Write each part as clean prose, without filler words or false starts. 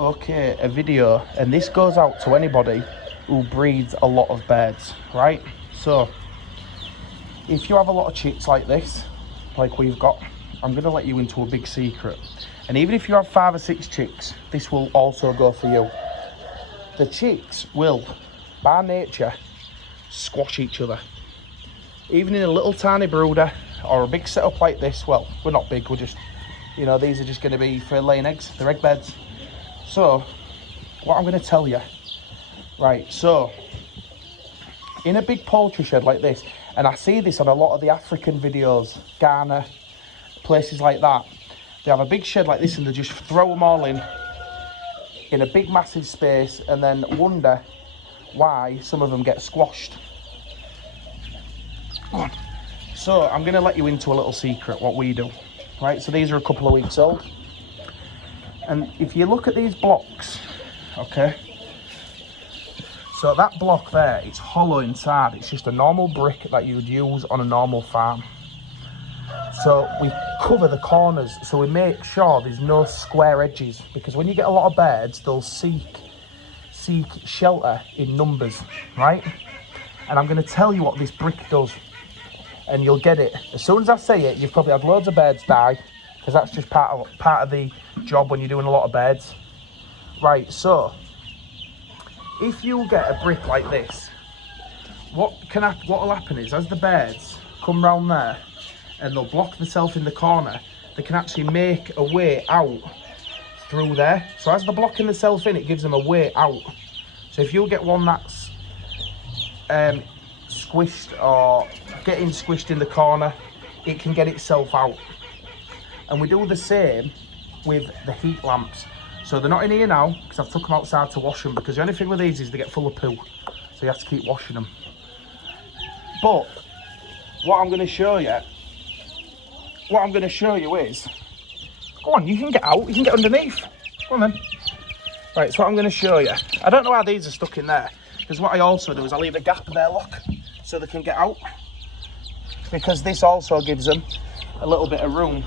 okay, a video, and this goes out to anybody who breeds a lot of birds, right? So, if you have a lot of chicks like this, like we've got, I'm going to let you into a big secret. And even if you have 5 or 6 chicks, this will also go for you. The chicks will, by nature, squash each other. Even in a little tiny brooder or a big setup like this, well, we're not big, we're just, you know, these are just going to be for laying eggs, they're egg beds. So, what I'm going to tell you, right, so, in a big poultry shed like this, and I see this on a lot of the African videos, Ghana, places like that, they have a big shed like this and they just throw them all in a big massive space and then wonder why some of them get squashed. So I'm going to let you into a little secret, what we do, right? So these are a couple of weeks old. And if you look at these blocks, okay, so that block there, it's hollow inside. It's just a normal brick that you would use on a normal farm. So we cover the corners, so we make sure there's no square edges, because when you get a lot of birds, they'll seek shelter in numbers, right? And I'm going to tell you what this brick does, and you'll get it. As soon as I say it, you've probably had loads of birds die, because that's just part of the job when you're doing a lot of birds. Right, so if you get a brick like this, what will happen is, as the birds come round there and they'll block themselves in the corner, they can actually make a way out through there. So as they're blocking themselves in, it gives them a way out. So if you get one that's squished or getting squished in the corner, it can get itself out. And we do the same with the heat lamps. So they're not in here now because I've took them outside to wash them, because the only thing with these is they get full of poo, so you have to keep washing them. But what I'm going to show you is, go on, you can get out, you can get underneath. Go on then. Right, so what I'm going to show you, I don't know how these are stuck in there, because what I also do is I leave a gap there, look, so they can get out, because this also gives them a little bit of room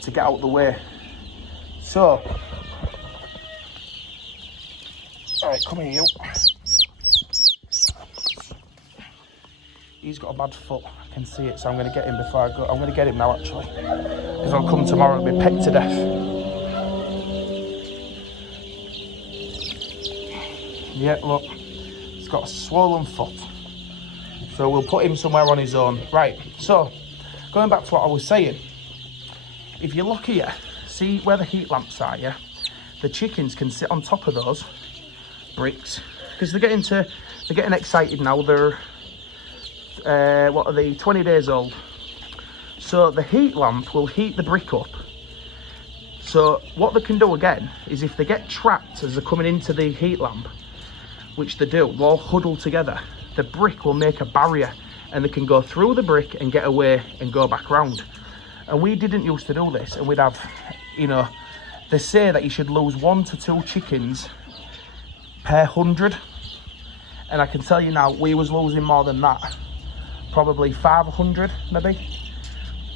to get out the way. So, alright, come here, you. He's got a bad foot, I can see it, so I'm going to get him before I go. I'm going to get him now, actually, because I'll come tomorrow and be pecked to death. Yeah, look, he's got a swollen foot, so we'll put him somewhere on his own. Right, so, going back to what I was saying, if you look here, see where the heat lamps are, yeah? The chickens can sit on top of those bricks, because they're getting excited now. They're what are they, 20 days old. So the heat lamp will heat the brick up. So what they can do again is, if they get trapped as they're coming into the heat lamp, which they do, they'll all huddle together, the brick will make a barrier and they can go through the brick and get away and go back round. And we didn't used to do this, and we'd have, you know, they say that you should lose 1 to 2 chickens per 100, and I can tell you now, we was losing more than that, probably 500 maybe.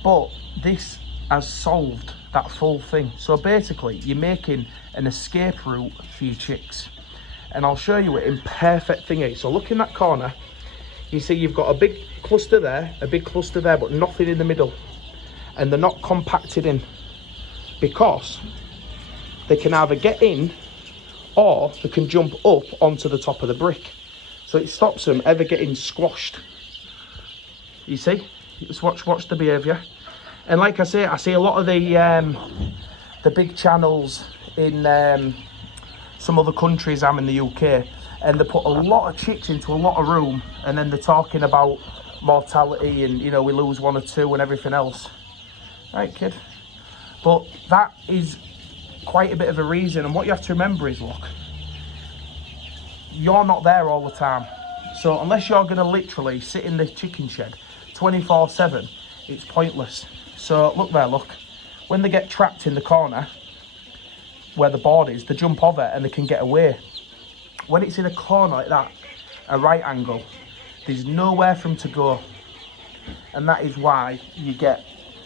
But this has solved that full thing. So basically, you're making an escape route for your chicks, and I'll show you it in perfect thingy. So look in that corner, you see you've got a big cluster there, a big cluster there, but nothing in the middle. And they're not compacted in, because they can either get in or they can jump up onto the top of the brick. So it stops them ever getting squashed. You see? Just watch the behaviour. And like I say, I see a lot of the big channels in some other countries. I'm in the UK, and they put a lot of chicks into a lot of room, and then they're talking about mortality and, you know, we lose 1 or 2 and everything else. Right, kid? But that is quite a bit of a reason, and what you have to remember is, look, you're not there all the time. So unless you're going to literally sit in the chicken shed 24/7, it's pointless. So look there, look. When they get trapped in the corner where the board is, they jump over and they can get away. When it's in a corner like that, a right angle, there's nowhere for them to go. And that is why you get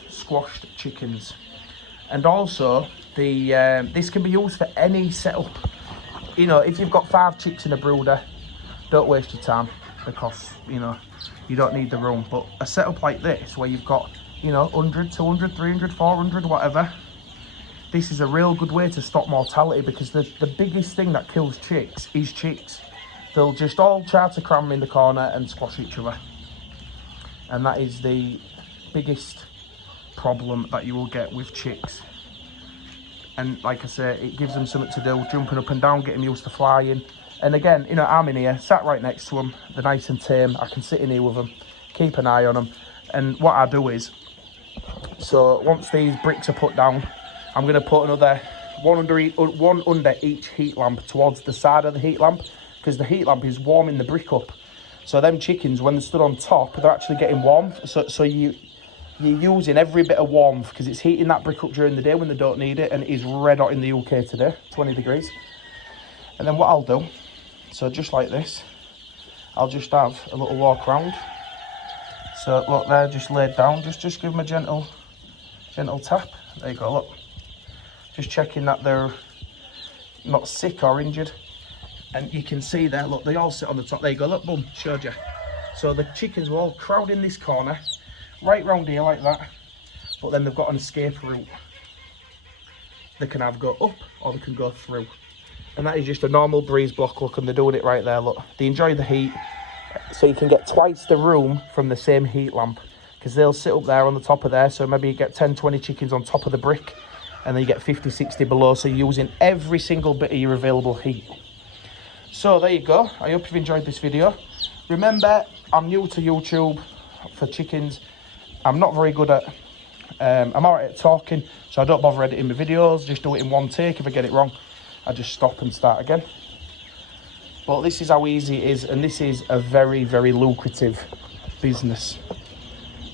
squashed chickens. And also, This can be used for any setup. You know, if you've got 5 chicks in a brooder, don't waste your time, because, you know, you don't need the room. But a setup like this, where you've got, you know, 100, 200, 300, 400, whatever, this is a real good way to stop mortality, because the biggest thing that kills chicks is chicks. They'll just all try to cram in the corner and squash each other. And that is the biggest problem that you will get with chicks. And like I say, it gives them something to do, jumping up and down, getting used to flying. And again, you know, I'm in here, sat right next to them, they're nice and tame. I can sit in here with them, keep an eye on them. And what I do is, so once these bricks are put down, I'm going to put another one under each heat lamp towards the side of the heat lamp, because the heat lamp is warming the brick up. So them chickens, when they're stood on top, they're actually getting warm. So you're using every bit of warmth, because it's heating that brick up during the day when they don't need it. And it is red hot in the UK today, 20 degrees. And then what I'll do, so just like this, I'll just have a little walk round. So look, they're just laid down. Just give them a gentle tap. There you go, look. Just checking that they're not sick or injured. And you can see there, look, they all sit on the top. There you go, look, boom, showed you. So the chickens will all crowd in this corner, right round here like that. But then they've got an escape route. They can either go up or they can go through. And that is just a normal breeze block, look, and they're doing it right there, look. They enjoy the heat, so you can get twice the room from the same heat lamp, because they'll sit up there on the top of there. So maybe you get 10, 20 chickens on top of the brick, and then you get 50, 60 below. So you're using every single bit of your available heat. So there you go. I hope you've enjoyed this video. Remember, I'm new to YouTube for chickens. I'm not very good at, I'm alright at talking, so I don't bother editing my videos. Just do it in one take. If I get it wrong, I just stop and start again. But this is how easy it is, and this is a very, very lucrative business,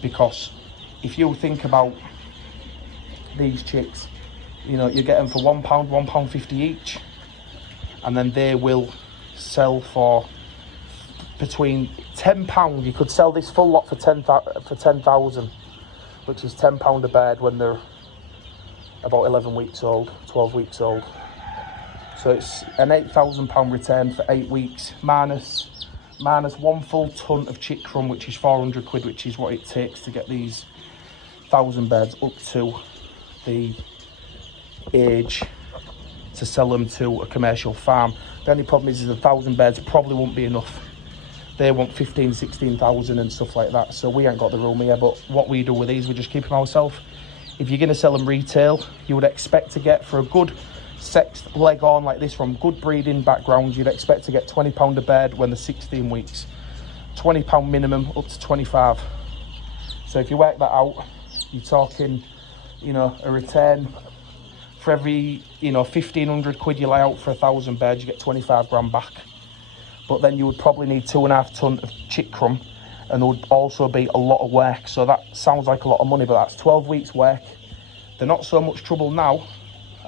because if you think about these chicks, you know, you get them for £1, £1.50 each, and then they will sell for between £10. You could sell this full lot for 10,000, which is £10 a bed when they're about 11 weeks old, 12 weeks old. So it's an £8,000 return for 8 weeks, minus 1 full ton of chick crumb, which is 400 quid, which is what it takes to get these 1,000 beds up to the age to sell them to a commercial farm. The only problem is 1,000 beds probably won't be enough. They want 15, 16,000 and stuff like that. So we ain't got the room here, but what we do with these, we just keep them ourselves. If you're going to sell them retail, you would expect to get, for a good sexed leg on like this from good breeding backgrounds, you'd expect to get £20 a bed when they're 16 weeks. £20 minimum, up to 25. So if you work that out, you're talking, you know, a return for every, you know, 1,500 quid you lay out for 1,000 beds, you get 25 grand back. But then you would probably need 2.5 ton of chick crumb, and there would also be a lot of work. So that sounds like a lot of money, but that's 12 weeks work. They're not so much trouble now.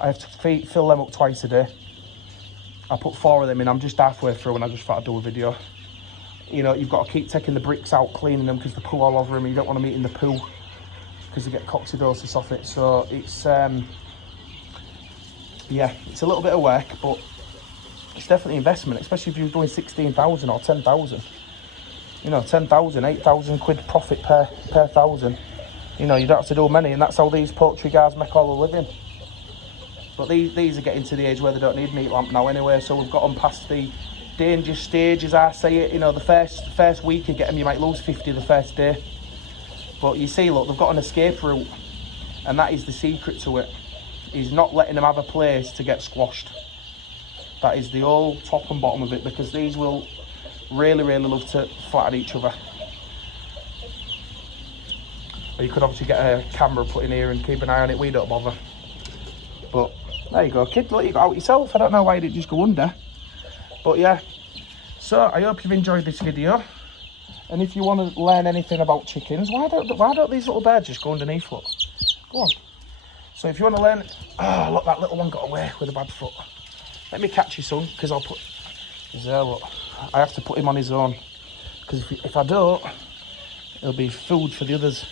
I have to fill them up twice a day. I put 4 of them in. I'm just halfway through, and I just thought I'd do a video. You know, you've got to keep taking the bricks out, cleaning them, because they poo all over them. You don't want them eating the poo, because you get coccidosis off it. So it's yeah, it's a little bit of work, but it's definitely investment, especially if you're doing 16,000 or 10,000. You know, 10,000, 8,000 quid profit per 1,000. You know, you don't have to do many, and that's how these poultry guys make all their living. But these are getting to the age where they don't need meat lamp now anyway, so we've got them past the danger stage, as I say it. You know, the first week you get them, you might lose 50 the first day. But you see, look, they've got an escape route, and that is the secret to it, is not letting them have a place to get squashed. That is the whole top and bottom of it, because these will really, really love to flatten each other. Or you could obviously get a camera put in here and keep an eye on it. We don't bother. But there you go, kid, look, you got out yourself. I don't know why you didn't just go under. But yeah, so I hope you've enjoyed this video. And if you want to learn anything about chickens, why don't these little birds just go underneath, look? Go on. So if you want to learn, oh look, that little one got away with a bad foot. Let me catch you, son, because I'll put, he's there, look. I have to put him on his own, because if I don't, it'll be food for the others.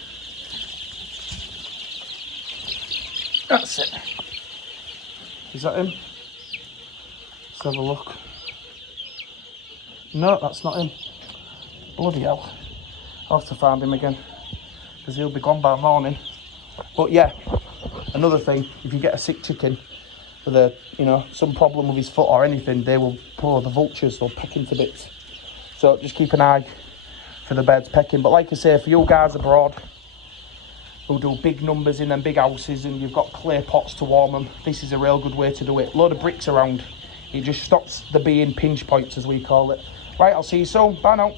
That's it. Is that him? Let's have a look. No, that's not him. Bloody hell. I'll have to find him again, because he'll be gone by morning. But yeah, another thing, if you get a sick chicken with a, you know, some problem with his foot or anything, they will, the vultures, they'll peck him to bits. So just keep an eye for the birds pecking. But like I say, for you guys abroad who do big numbers in them big houses and you've got clay pots to warm them, this is a real good way to do it. Load of bricks around. It just stops there being pinch points, as we call it. Right, I'll see you soon. Bye now.